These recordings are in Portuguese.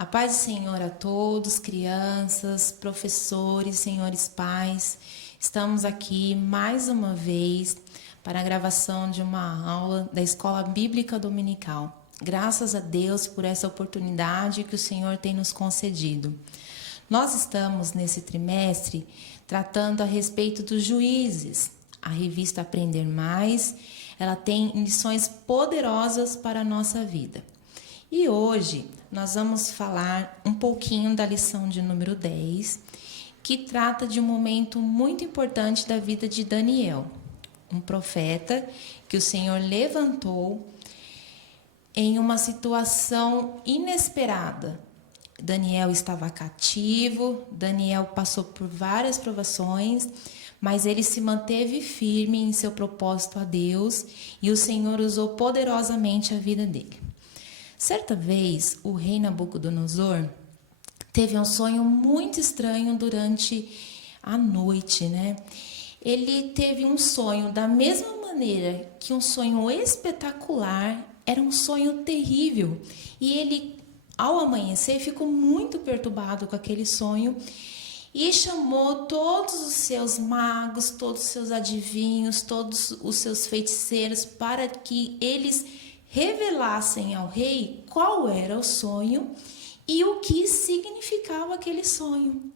A paz do Senhor a todos, crianças, professores, senhores pais. Estamos aqui mais uma vez para a gravação de uma aula da Escola Bíblica Dominical. Graças a Deus por essa oportunidade que o Senhor tem nos concedido. Nós estamos nesse trimestre tratando a respeito dos juízes. A revista Aprender Mais, ela tem lições poderosas para a nossa vida. E hoje nós vamos falar um pouquinho da lição de número 10, que trata de um momento muito importante da vida de Daniel, um profeta que o Senhor levantou em uma situação inesperada. Daniel estava cativo, Daniel passou por várias provações, mas ele se manteve firme em seu propósito a Deus e o Senhor usou poderosamente a vida dele. Certa vez, o rei Nabucodonosor teve um sonho muito estranho durante a noite, né? Ele teve um sonho da mesma maneira que um sonho espetacular, era um sonho terrível. E ele, ao amanhecer, ficou muito perturbado com aquele sonho e chamou todos os seus magos, todos os seus adivinhos, todos os seus feiticeiros para que eles revelassem ao rei qual era o sonho e o que significava aquele sonho.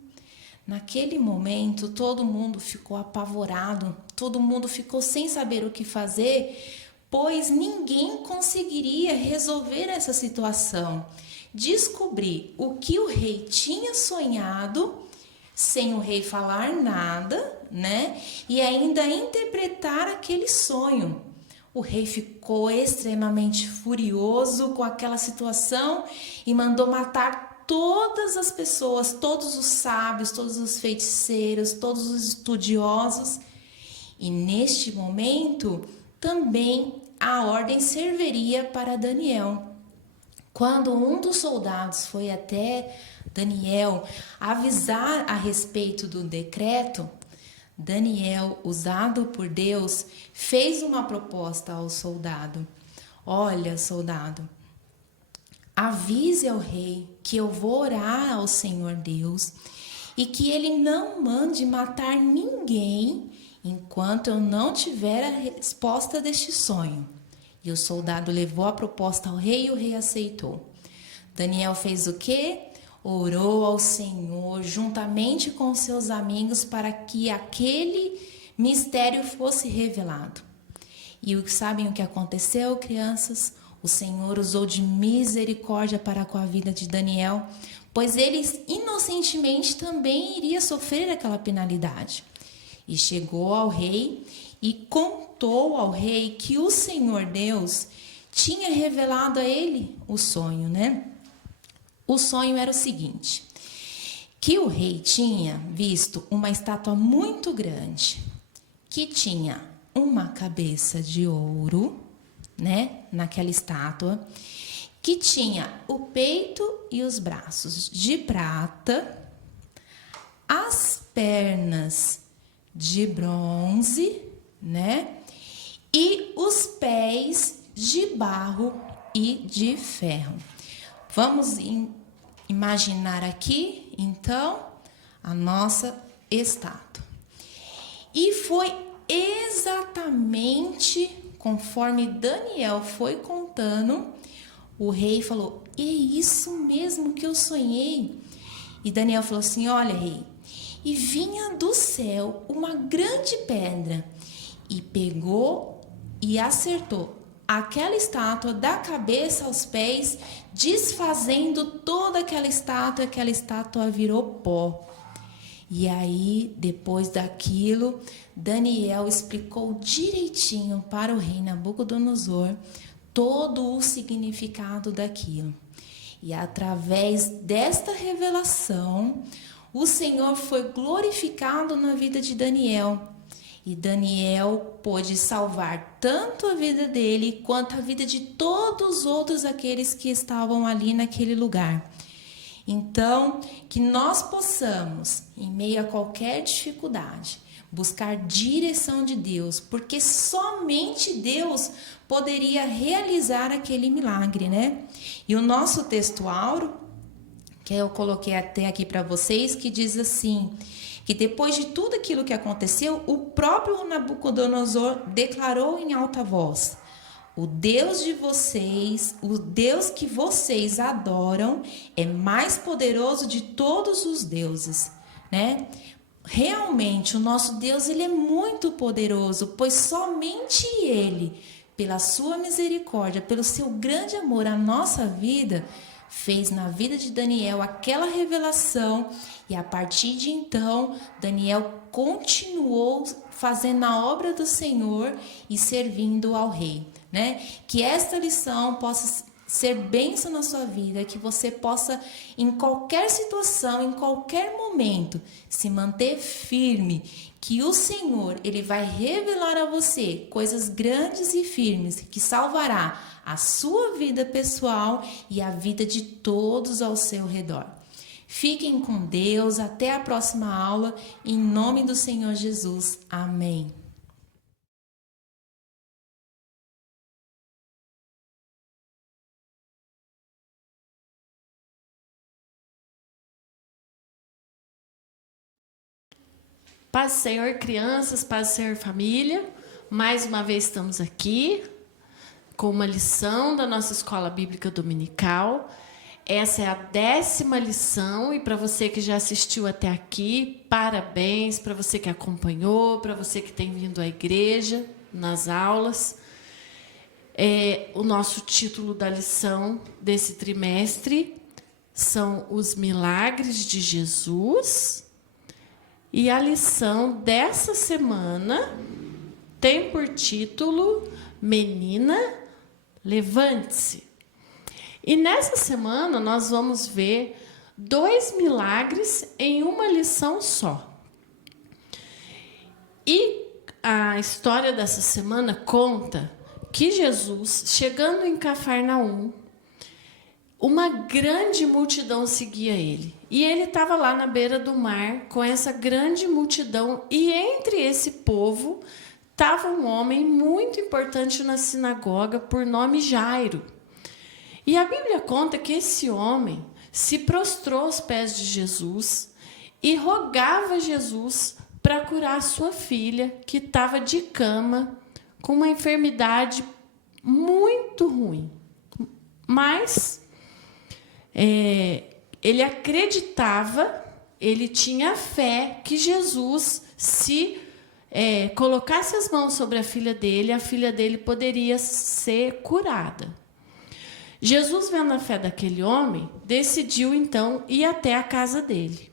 Naquele momento, todo mundo ficou apavorado, todo mundo ficou sem saber o que fazer, pois ninguém conseguiria resolver essa situação. Descobrir o que o rei tinha sonhado, sem o rei falar nada, né? E ainda interpretar aquele sonho. O rei ficou extremamente furioso com aquela situação e mandou matar todas as pessoas, todos os sábios, todos os feiticeiros, todos os estudiosos. E neste momento também a ordem serviria para Daniel. Quando um dos soldados foi até Daniel avisar a respeito do decreto, Daniel, usado por Deus, fez uma proposta ao soldado. Olha, soldado, avise ao rei que eu vou orar ao Senhor Deus e que ele não mande matar ninguém enquanto eu não tiver a resposta deste sonho. E o soldado levou a proposta ao rei e o rei aceitou. Daniel fez o quê? Orou ao Senhor juntamente com seus amigos para que aquele mistério fosse revelado. E sabem o que aconteceu, crianças? O Senhor usou de misericórdia para com a vida de Daniel, pois ele inocentemente também iria sofrer aquela penalidade. E chegou ao rei e contou ao rei que o Senhor Deus tinha revelado a ele o sonho, né? O sonho era o seguinte, que o rei tinha visto uma estátua muito grande, que tinha uma cabeça de ouro, né, naquela estátua, que tinha o peito e os braços de prata, as pernas de bronze, né, e os pés de barro e de ferro. Vamos imaginar aqui, então, a nossa estátua. E foi exatamente conforme Daniel foi contando, o rei falou, é isso mesmo que eu sonhei. E Daniel falou assim, olha, rei, e vinha do céu uma grande pedra e pegou e acertou aquela estátua da cabeça aos pés, desfazendo toda aquela estátua virou pó. E aí, depois daquilo, Daniel explicou direitinho para o rei Nabucodonosor todo o significado daquilo. E através desta revelação, o Senhor foi glorificado na vida de Daniel. E Daniel pôde salvar tanto a vida dele quanto a vida de todos os outros aqueles que estavam ali naquele lugar. Então, que nós possamos, em meio a qualquer dificuldade, buscar direção de Deus, porque somente Deus poderia realizar aquele milagre, né? E o nosso texto áureo que eu coloquei até aqui para vocês, que diz assim, que depois de tudo aquilo que aconteceu, o próprio Nabucodonosor declarou em alta voz: o Deus de vocês, o Deus que vocês adoram, é mais poderoso de todos os deuses, né? Realmente, o nosso Deus, ele é muito poderoso, pois somente ele, pela sua misericórdia, pelo seu grande amor à nossa vida, fez na vida de Daniel aquela revelação, e a partir de então, Daniel continuou fazendo a obra do Senhor e servindo ao rei, né? Que esta lição possa ser bênção na sua vida, que você possa, em qualquer situação, em qualquer momento, se manter firme, que o Senhor, ele vai revelar a você coisas grandes e firmes, que salvará a sua vida pessoal e a vida de todos ao seu redor. Fiquem com Deus, até a próxima aula, em nome do Senhor Jesus. Amém. Paz do Senhor, crianças, paz do Senhor, família. Mais uma vez estamos aqui com uma lição da nossa Escola Bíblica Dominical. Essa é a 10ª lição, e para você que já assistiu até aqui, parabéns. Para você que acompanhou, para você que tem vindo à igreja nas aulas. O nosso título da lição desse trimestre são os milagres de Jesus. E a lição dessa semana tem por título Menina, levante-se. E nessa semana nós vamos ver 2 milagres em uma lição só. E a história dessa semana conta que Jesus, chegando em Cafarnaum, uma grande multidão seguia ele. E ele estava lá na beira do mar com essa grande multidão. E entre esse povo estava um homem muito importante na sinagoga por nome Jairo. E a Bíblia conta que esse homem se prostrou aos pés de Jesus e rogava a Jesus para curar sua filha, que estava de cama com uma enfermidade muito ruim. Mas ele acreditava, ele tinha fé que Jesus, se colocasse as mãos sobre a filha dele poderia ser curada. Jesus, vendo a fé daquele homem, decidiu então ir até a casa dele.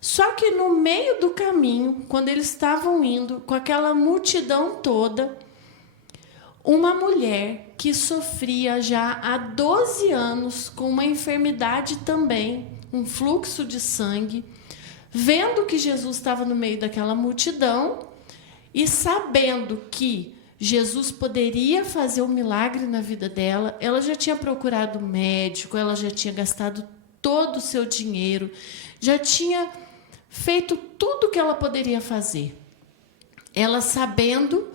Só que no meio do caminho, quando eles estavam indo com aquela multidão toda, uma mulher que sofria já há 12 anos com uma enfermidade também, um fluxo de sangue, vendo que Jesus estava no meio daquela multidão e sabendo que Jesus poderia fazer um milagre na vida dela, ela já tinha procurado médico, ela já tinha gastado todo o seu dinheiro, já tinha feito tudo o que ela poderia fazer. Ela, sabendo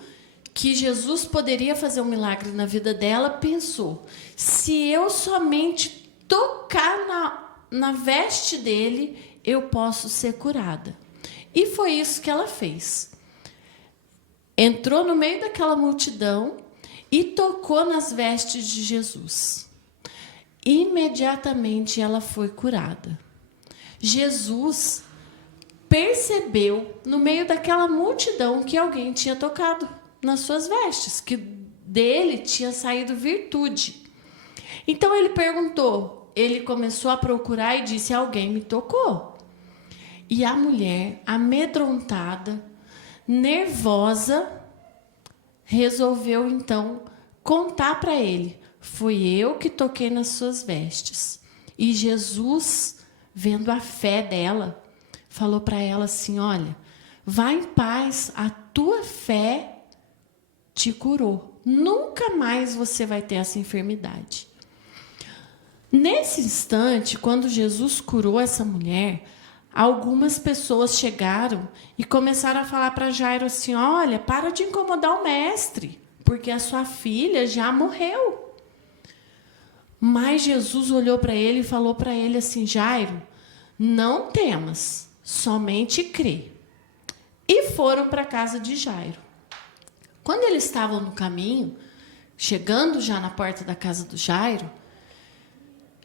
que Jesus poderia fazer um milagre na vida dela, pensou: se eu somente tocar na veste dele, eu posso ser curada. E foi isso que ela fez. Entrou no meio daquela multidão e tocou nas vestes de Jesus. Imediatamente ela foi curada. Jesus percebeu, no meio daquela multidão, que alguém tinha tocado nas suas vestes, que dele tinha saído virtude. Então ele perguntou, ele começou a procurar e disse: alguém me tocou. E a mulher, amedrontada, nervosa, resolveu então contar para ele: fui eu que toquei nas suas vestes. E Jesus, vendo a fé dela, falou para ela assim: olha, vá em paz, a tua fé te curou. Nunca mais você vai ter essa enfermidade. Nesse instante, quando Jesus curou essa mulher, algumas pessoas chegaram e começaram a falar para Jairo assim: olha, para de incomodar o mestre, porque a sua filha já morreu. Mas Jesus olhou para ele e falou para ele assim: Jairo, não temas, somente crê. E foram para a casa de Jairo. Quando eles estavam no caminho, chegando já na porta da casa do Jairo,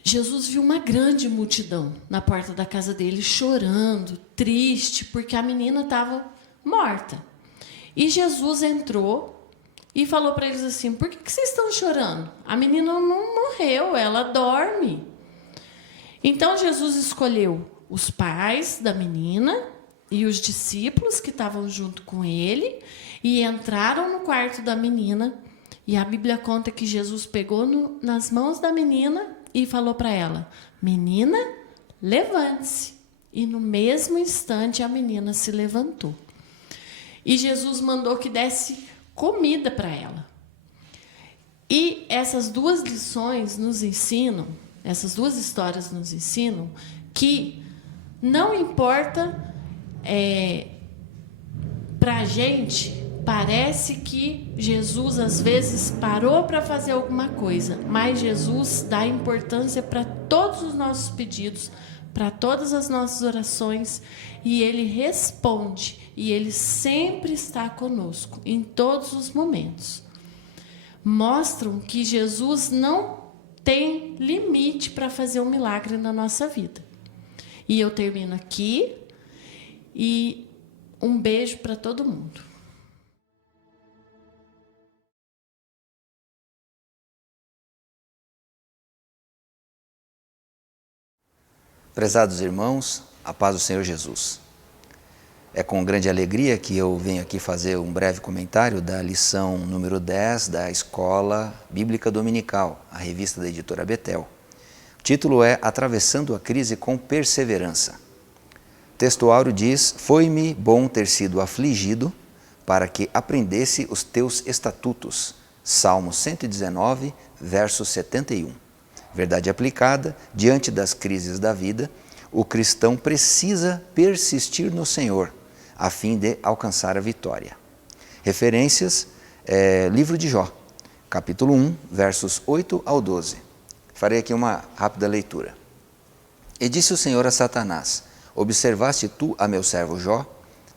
Jesus viu uma grande multidão na porta da casa dele, chorando, triste, porque a menina estava morta. E Jesus entrou e falou para eles assim: por que vocês estão chorando? A menina não morreu, ela dorme. Então Jesus escolheu os pais da menina e os discípulos que estavam junto com ele e entraram no quarto da menina. E a Bíblia conta que Jesus pegou nas mãos da menina e falou para ela: menina, levante-se. E no mesmo instante a menina se levantou. E Jesus mandou que desse comida para ela. E essas duas lições nos ensinam, essas duas histórias nos ensinam que não importa, para a gente, parece que Jesus às vezes parou para fazer alguma coisa, mas Jesus dá importância para todos os nossos pedidos, para todas as nossas orações, e Ele responde, e Ele sempre está conosco, em todos os momentos. Mostram que Jesus não tem limite para fazer um milagre na nossa vida. E eu termino aqui, e um beijo para todo mundo. Prezados irmãos, a paz do Senhor Jesus. É com grande alegria que eu venho aqui fazer um breve comentário da lição número 10 da Escola Bíblica Dominical, a revista da editora Betel. O título é Atravessando a Crise com Perseverança. O texto áureo diz: foi-me bom ter sido afligido para que aprendesse os teus estatutos. Salmo 119, verso 71. Verdade aplicada, diante das crises da vida, o cristão precisa persistir no Senhor, a fim de alcançar a vitória. Referências, livro de Jó, capítulo 1, versos 8 ao 12. Farei aqui uma rápida leitura. E disse o Senhor a Satanás: observaste tu a meu servo Jó?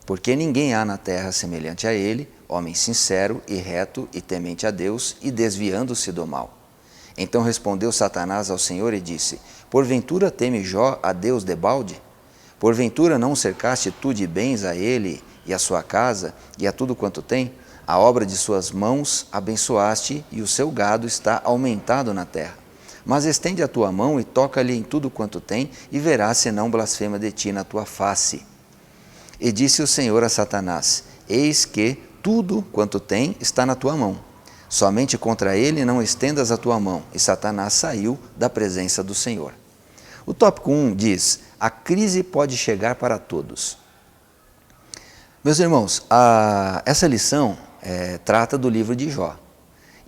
Porque ninguém há na terra semelhante a ele, homem sincero e reto e temente a Deus e desviando-se do mal. Então respondeu Satanás ao Senhor e disse: porventura teme Jó a Deus debalde? Porventura não cercaste tu de bens a ele e a sua casa e a tudo quanto tem? A obra de suas mãos abençoaste e o seu gado está aumentado na terra. Mas estende a tua mão e toca-lhe em tudo quanto tem e verás se não blasfema de ti na tua face. E disse o Senhor a Satanás: eis que tudo quanto tem está na tua mão. Somente contra ele não estendas a tua mão. E Satanás saiu da presença do Senhor. O tópico 1 diz: a crise pode chegar para todos. Meus irmãos, essa lição trata do livro de Jó.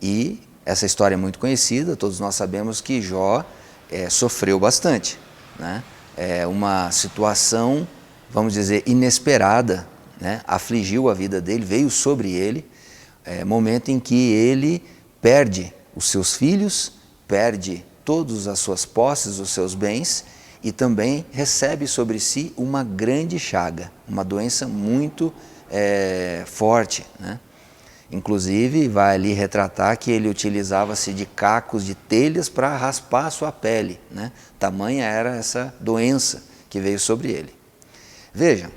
E essa história é muito conhecida, todos nós sabemos que Jó sofreu bastante, né? É uma situação, vamos dizer, inesperada, né? Afligiu a vida dele, veio sobre ele. Momento em que ele perde os seus filhos, perde todas as suas posses, os seus bens, e também recebe sobre si uma grande chaga, uma doença muito forte, né? Inclusive, vai ali retratar que ele utilizava-se de cacos de telhas para raspar a sua pele, né? Tamanha era essa doença que veio sobre ele. Vejam,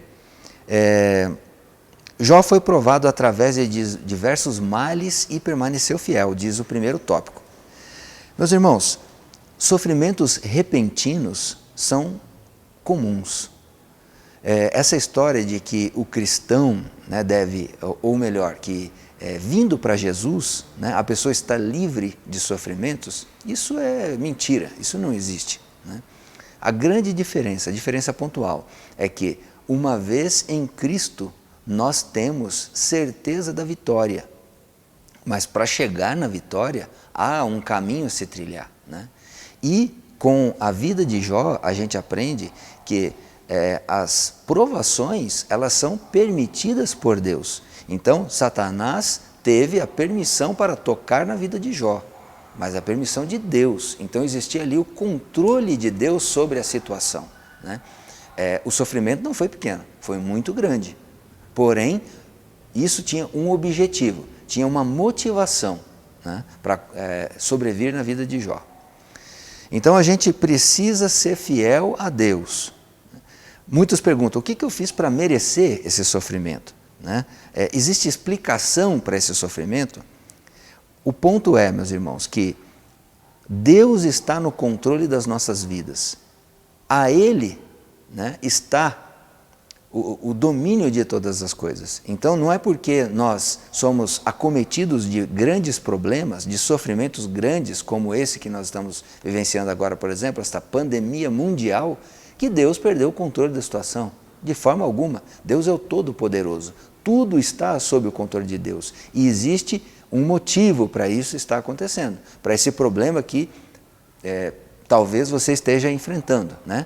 Jó foi provado através de diversos males e permaneceu fiel, diz o primeiro tópico. Meus irmãos, sofrimentos repentinos são comuns. Essa história de que o cristão, né, deve, ou melhor, que vindo para Jesus, né, a pessoa está livre de sofrimentos, isso é mentira, isso não existe, né? A grande diferença, a diferença pontual, é que uma vez em Cristo, nós temos certeza da vitória, mas para chegar na vitória, há um caminho a se trilhar, né? E com a vida de Jó, a gente aprende que as provações, elas são permitidas por Deus. Então, Satanás teve a permissão para tocar na vida de Jó, mas a permissão de Deus. Então existia ali o controle de Deus sobre a situação, né? O sofrimento não foi pequeno, foi muito grande. Porém, isso tinha um objetivo, tinha uma motivação, né, para sobrevir na vida de Jó. Então a gente precisa ser fiel a Deus. Muitos perguntam, o que eu fiz para merecer esse sofrimento, né? Existe explicação para esse sofrimento? O ponto é, meus irmãos, que Deus está no controle das nossas vidas. A Ele, né, está o domínio de todas as coisas. Então não é porque nós somos acometidos de grandes problemas, de sofrimentos grandes como esse que nós estamos vivenciando agora, por exemplo, esta pandemia mundial, que Deus perdeu o controle da situação. De forma alguma. Deus é o Todo-Poderoso. Tudo está sob o controle de Deus. E existe um motivo para isso estar acontecendo, para esse problema que talvez você esteja enfrentando, né?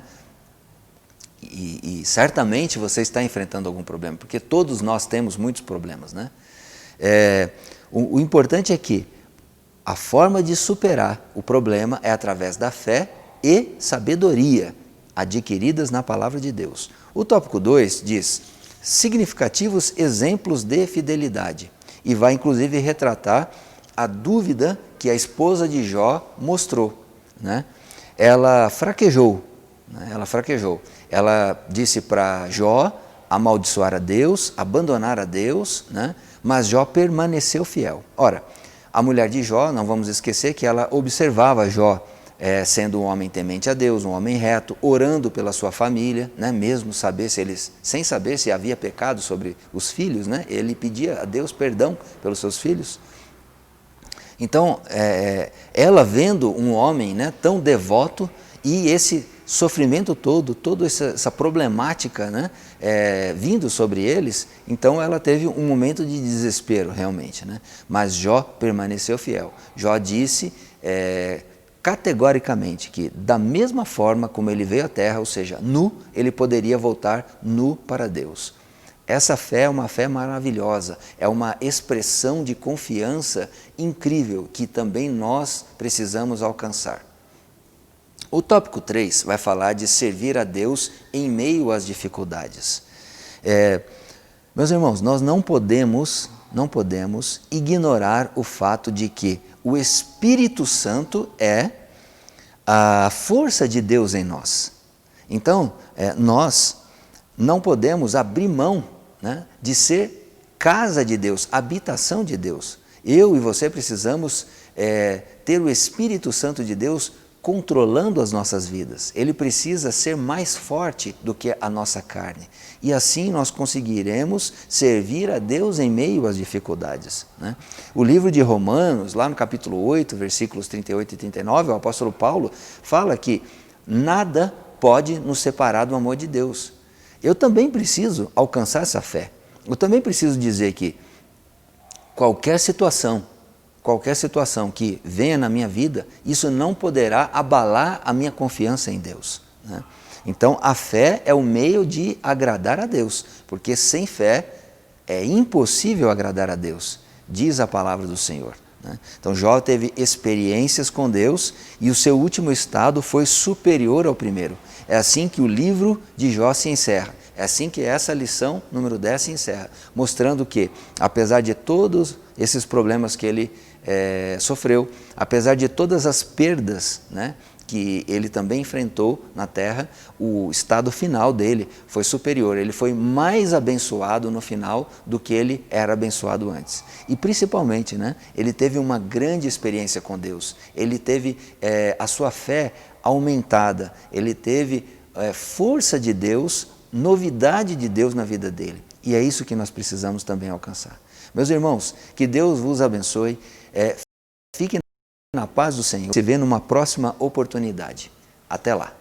E certamente você está enfrentando algum problema, porque todos nós temos muitos problemas, né? O importante é que a forma de superar o problema é através da fé e sabedoria adquiridas na palavra de Deus. O tópico 2 diz, significativos exemplos de fidelidade, e vai inclusive retratar a dúvida que a esposa de Jó mostrou, né? Ela fraquejou. Ela disse para Jó amaldiçoar a Deus, abandonar a Deus, né? Mas Jó permaneceu fiel. Ora, a mulher de Jó, não vamos esquecer que ela observava Jó sendo um homem temente a Deus, um homem reto, orando pela sua família, né? Mesmo sem saber se havia pecado sobre os filhos, né? Ele pedia a Deus perdão pelos seus filhos. Então, ela vendo um homem, né, tão devoto e esse sofrimento toda essa problemática, né, vindo sobre eles, então ela teve um momento de desespero realmente, né? Mas Jó permaneceu fiel. Jó disse categoricamente que da mesma forma como ele veio à terra, ou seja, nu, ele poderia voltar nu para Deus. Essa fé é uma fé maravilhosa, é uma expressão de confiança incrível que também nós precisamos alcançar. O tópico 3 vai falar de servir a Deus em meio às dificuldades. Meus irmãos, nós não podemos ignorar o fato de que o Espírito Santo é a força de Deus em nós. Então, nós não podemos abrir mão, né, de ser casa de Deus, habitação de Deus. Eu e você precisamos ter o Espírito Santo de Deus controlando as nossas vidas. Ele precisa ser mais forte do que a nossa carne. E assim nós conseguiremos servir a Deus em meio às dificuldades, né? O livro de Romanos, lá no capítulo 8, versículos 38 e 39, o apóstolo Paulo fala que nada pode nos separar do amor de Deus. Eu também preciso alcançar essa fé. Eu também preciso dizer que qualquer situação que venha na minha vida, isso não poderá abalar a minha confiança em Deus, né? Então, a fé é o meio de agradar a Deus, porque sem fé é impossível agradar a Deus, diz a palavra do Senhor, né? Então, Jó teve experiências com Deus e o seu último estado foi superior ao primeiro. É assim que o livro de Jó se encerra. É assim que essa lição número 10 se encerra, mostrando que, apesar de todos esses problemas que ele sofreu, apesar de todas as perdas, né, que ele também enfrentou na terra, o estado final dele foi superior. Ele foi mais abençoado no final do que ele era abençoado antes. E principalmente, né, ele teve uma grande experiência com Deus. Ele teve a sua fé aumentada. Ele teve força de Deus, novidade de Deus na vida dele. E é isso que nós precisamos também alcançar. Meus irmãos, que Deus vos abençoe. Fiquem na paz do Senhor. Se vê numa próxima oportunidade. Até lá.